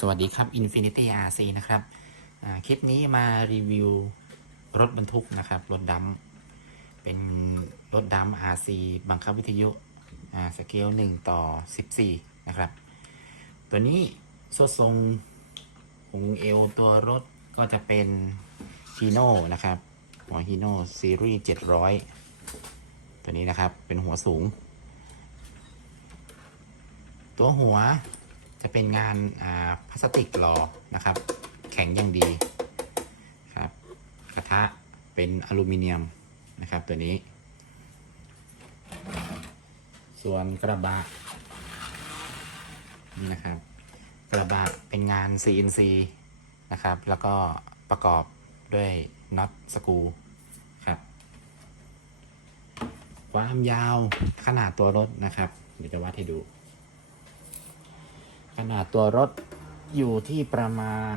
สวัสดีครับ Infinity RC นะครับคลิปนี้มารีวิวรถบรรทุกนะครับ รถดัมป์เป็นรถดัมป์ RC บังคับวิทยุสเกล1 ต่อ 14 นะครับ ตัวนี้ส่วนทรงองเอวตัวรถก็จะเป็นฮีโน่นะครับหัวฮีโน่ซีรีส์700 ตัวนี้นะครับเป็นหัวสูง ตัวหัว จะเป็นงานาพลาสติกหล่อนะครับ แข็งอย่างดีครับกระทะเป็นอลูมิเนียมนะครับตัวนี้ ส่วนกระบะนี่นะครับ กระบะเป็นงาน CNC นะครับ แล้วก็ประกอบด้วยน็อตสกูครับความยาวขนาดตัวรถนะครับ เดี๋ยวจะวัดให้ดู ขนาดตัวรถอยู่ที่ประมาณ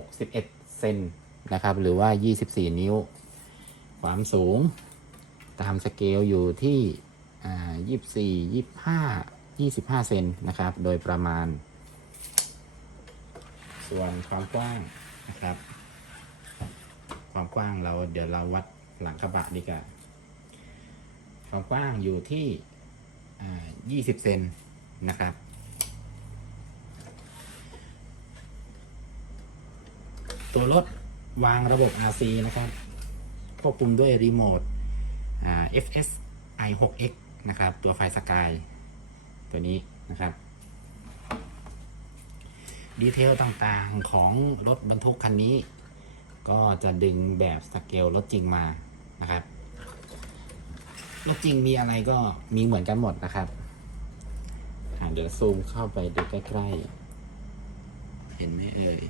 61 เซนนะครับ หรือว่า 24 นิ้ว ความสูงตามสเกลอยู่ที่อ่า24 25 25 เซนนะครับ โดยประมาณ ส่วนความกว้างนะครับ ความกว้างเราเดี๋ยวเราวัดหลังกระบะดีกว่าความกว้างอยู่ที่อ่า20 เซน นะครับ ตัวรถวางระบบ RC นะครับ ควบคุมด้วยรีโมท FS i6X นะครับ ตัวไฟสกายตัวนี้นะครับ ดีเทลต่างๆของรถบรรทุกคันนี้ ก็จะดึงแบบสเกลรถจริงมานะครับ รถจริงมีอะไรก็มีเหมือนกันหมดนะครับ เดี๋ยวซูมเข้าไปดูใกล้ๆ เห็นไหมเอ่ย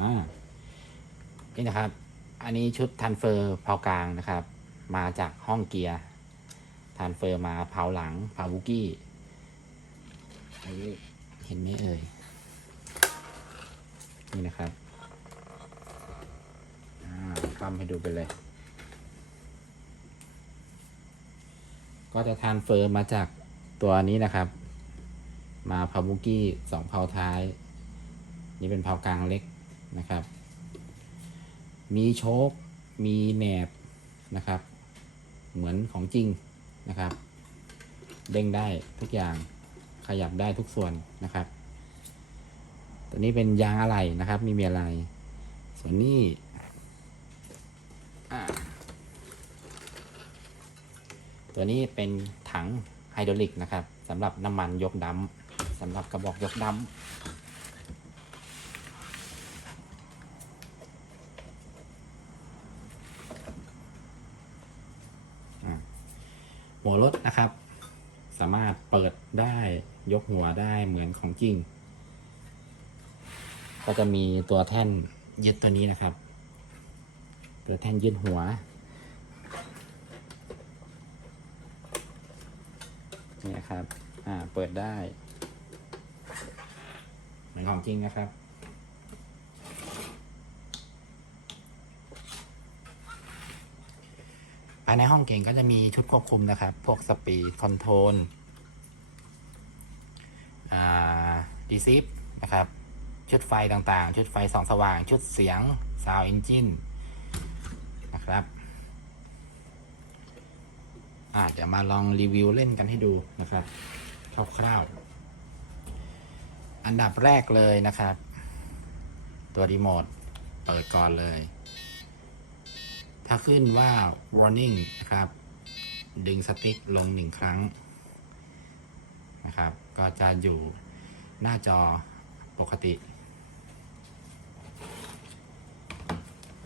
อ่า นี่นะครับ อันนี้ชุดทันเฟอร์เผากลางนะครับ มาจากห้องเกียร์ทันเฟอร์มาเผาหลังเผาบุกี้ เห็นไหมเอ่ย นี่นะครับอ่าทำให้ดูไปเลย ก็จะทานเฟอร์มาจากตัวนี้นะครับ มาพาบุกี้สองเพาท้าย นี่เป็นเพากลางเล็กนะครับ มีโชคมีแหนบนะครับ เหมือนของจริงนะครับ เด้งได้ทุกอย่างขยับได้ทุกส่วนนะครับ ตัวนี้เป็นยางอะไหล่นะครับ มีเมีอะไร ส่วนนี้อ่า ตัวนี้เป็นถังไฮดรอลิกนะครับสำหรับน้ำมันยกดัมสำหรับกระบอกยกดัมหัวรถนะครับ สามารถเปิดได้ยกหัวได้เหมือนของจริง ก็จะมีตัวแท่นยึดตัวนี้นะครับ ตัวแท่นยึดหัว นี่นะครับ อ่า เปิดได้ เหมือนของจริงนะครับ ภายในห้องเก่งก็จะมีชุดควบคุมนะครับ พวกสปีดคอนโทรล อ่า ดีซิฟนะครับ ชุดไฟต่างๆ ชุดไฟสองสว่าง ชุดเสียง ซาว n d เอนจินนะครับ อ่าเดี๋ยวมาลองรีวิวเล่นกันให้ดูนะครับคร่าวๆอันดับแรกเลยนะครับ ตัวรีโมทเปิดก่อนเลย ถ้าขึ้นว่า warning นะครับ ดึงสติ๊กลงหนึ่งครั้งนะครับ ก็จะอยู่หน้าจอปกติ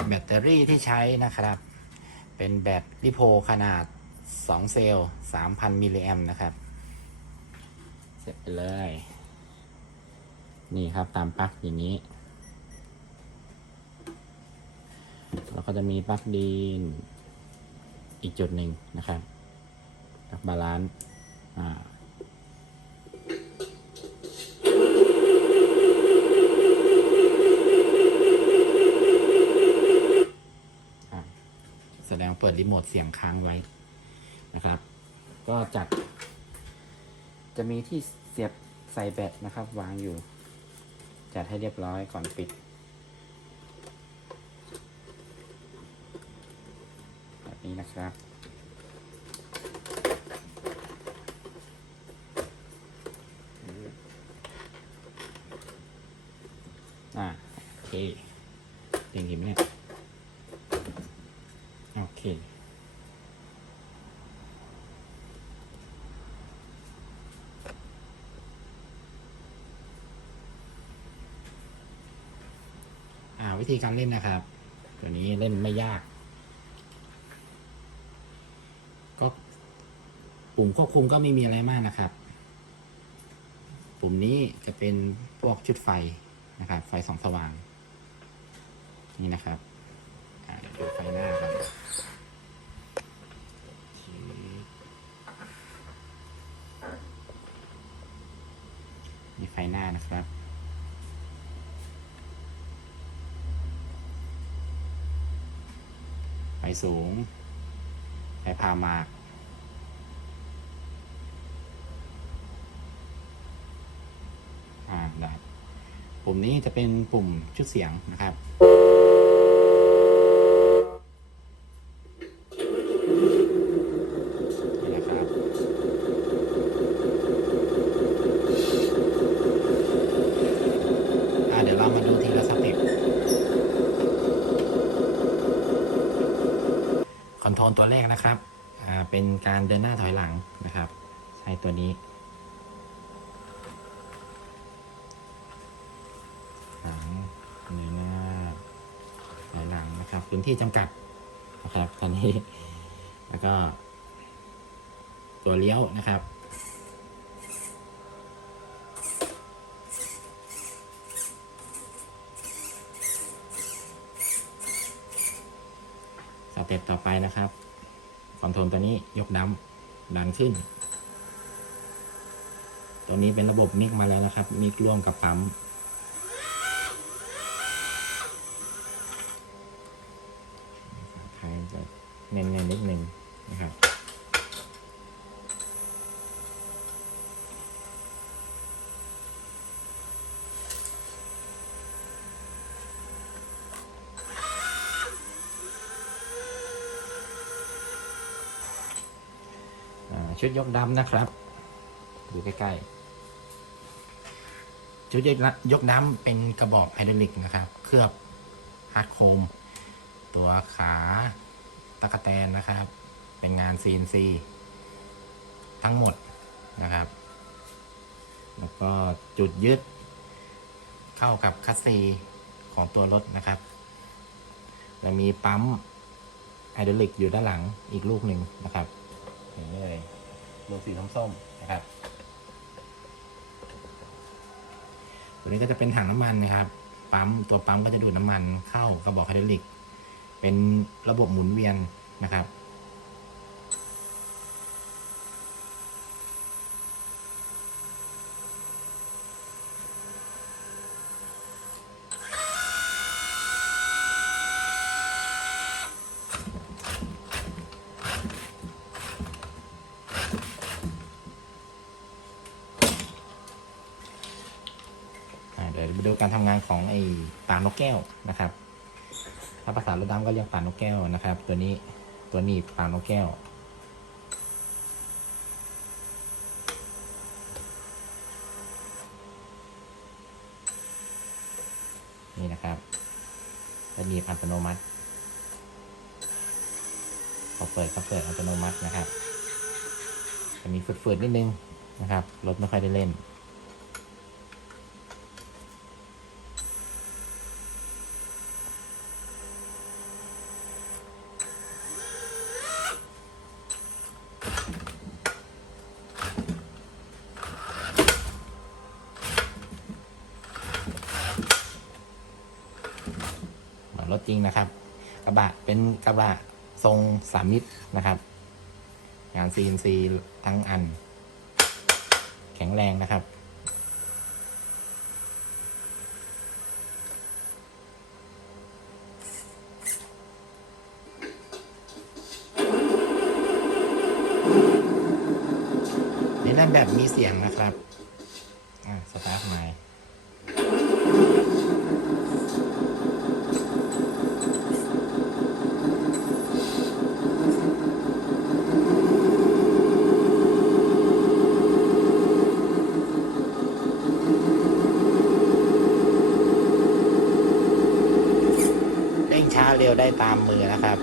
แบตเตอรี่ที่ใช้นะครับ เป็นแบตลิโพขนาด 2 เซลล์ 3,000 มิลลิแอมนะครับ เสร็จไปเลย นี่ครับตามปลั๊กอย่างนี้ แล้วก็จะมีปลั๊กดีน อีกจุดหนึ่งนะครับปลั๊กบาลานซ์อ่าแสดงเปิดรีโมทเสียงค้างไว้ นะครับ ก็จัด จะมีที่เสียบใส่แบตนะครับ วางอยู่ จัดให้เรียบร้อยก่อนปิด แบบนี้นะครับอ่าโอเคเต็งเห็นไหมเนี่ย โอเค วิธีการเล่นนะครับ ตัวนี้เล่นไม่ยาก ก็ปุ่มควบคุมก็ไม่มีอะไรมากนะครับ ปุ่มนี้จะเป็นพวกชุดไฟนะครับ ไฟสองสว่าง นี่นะครับดูไฟหน้าครับนี่ไฟหน้านะครับ ไฟ สูง ให้พามาอ่าได้ปุ่มนี้จะเป็นปุ่มชุดเสียงนะครับ 2 ตัวแรกนะครับ เป็นการเดินหน้าถอยหลังนะครับ ใช้ตัวนี้หลังเดินหน้าถอยหลังนะครับ พื้นที่จำกัดนะครับตอนนี้ แล้วก็ ตัวเลี้ยวนะครับ เต็ปต่อไปนะครับ คอนโทรลตัวนี้ยกดัมดันขึ้น ตัวนี้เป็นระบบมิกมาแล้วนะครับ มิกร่วมกับปั๊มไทยจะเน้นๆนิดนึงนะครับ ชุดยกดำนะครับ ดูใกล้ๆ ชุดยกดยกดำเป็นกระบอกไฮดรอลิกนะครับ เคลือบฮาร์ดโคม ตัวขาตะกะแตนนะครับ เป็นงาน CNC ทั้งหมดนะครับ แล้วก็จุดยึด เข้ากับคัสซีของตัวรถนะครับแล้วมีปั๊มไฮดรอลิกอยู่ด้านหลังอีกลูกหนึ่งนะครับเห็นเลย ลูกสีส้มๆนะครับ ตัวนี้ก็จะเป็นถังน้ำมันนะครับ ปั๊มตัวปั๊มก็จะดูดน้ำมันเข้ากระบอกไฮดรอลิก เป็นระบบหมุนเวียนนะครับ อ่าเดี๋ยวมาดูการทำงานของไอ้ปาก นกแก้วนะครับ ถ้าภาษารถดำก็เรียกปากนกแก้วนะครับ ตัวนี้ตัวหนี้ปากนกแก้ว นี่นะครับจะหนีบอัตโนมัติพอเปิดก็เปิดอัตโนมัตินะครับจะมีฝืดๆนิดนึงนะครับรถไม่ค่อยได้เล่น เหมือนรถ จริงนะครับ กระบะเป็นกระบะทรงสามมิตรนะครับ งาน CNC ทั้งอัน แข็งแรงนะครับเนี่นั่นแบบมีเสียงนะครับ อ่าสตาร์ทใหม่เร่ง ช้าเร็วได้ตามมือนะครับ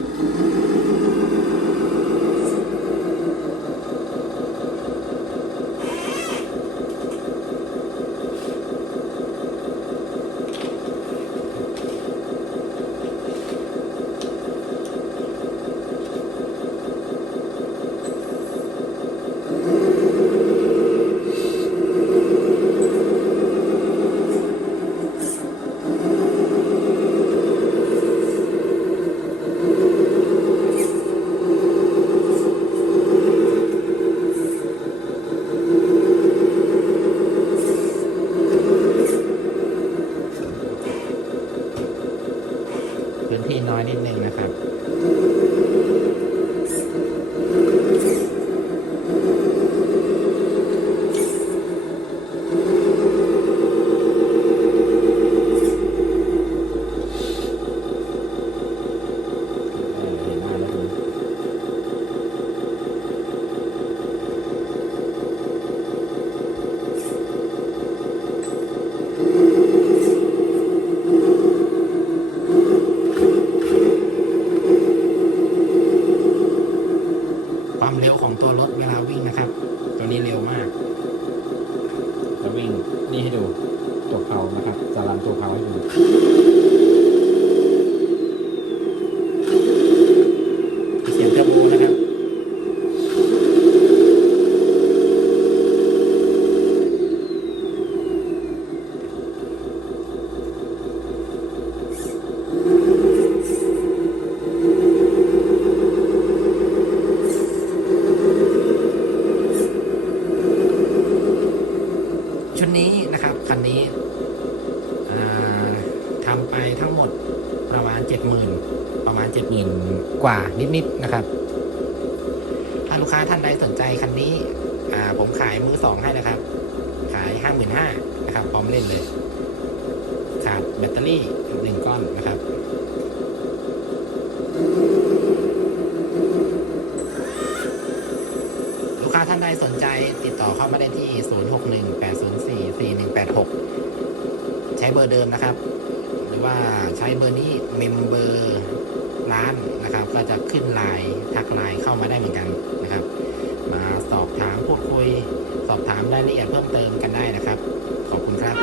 พื้นที่น้อยนิดนึงนะครับ เออเห็นหน้ารถไหมความเร็วของตัวรถเวลาวิ่งนะครับ ตัวนี้เร็วมาก จะวิ่งนี่ให้ดู ตัวเขานะครับจะรันตัวเขาให้ดู เสียงเทอร์โบนะครับ ชุดนี้นะ คันนี้ทำไปทั้งหมดประมาณเจ็ดหมื่นประมาณเจ็ดหมื่นกว่านิดๆนะครับ ถ้าลูกค้าท่านใดสนใจคันนี้ผมขายมือสองให้นะครับ ขายห้าหมื่นห้านะครับ พร้อมเล่นเลย ขาดแบตเตอรี่หนึ่งก้อนนะครับลูกค้าท่านใดสนใจติดต่อเข้ามาได้ที่ 886 ใช้เบอร์เดิมนะครับ หรือว่าใช้เบอร์นี้เมมเบอร์ร้านนะครับ ก็จะขึ้นไลน์ทักไลน์เข้ามาได้เหมือนกันนะครับ มาสอบถามพูดคุย สอบถามรายละเอียดเพิ่มเติมกันได้นะครับ ขอบคุณครับ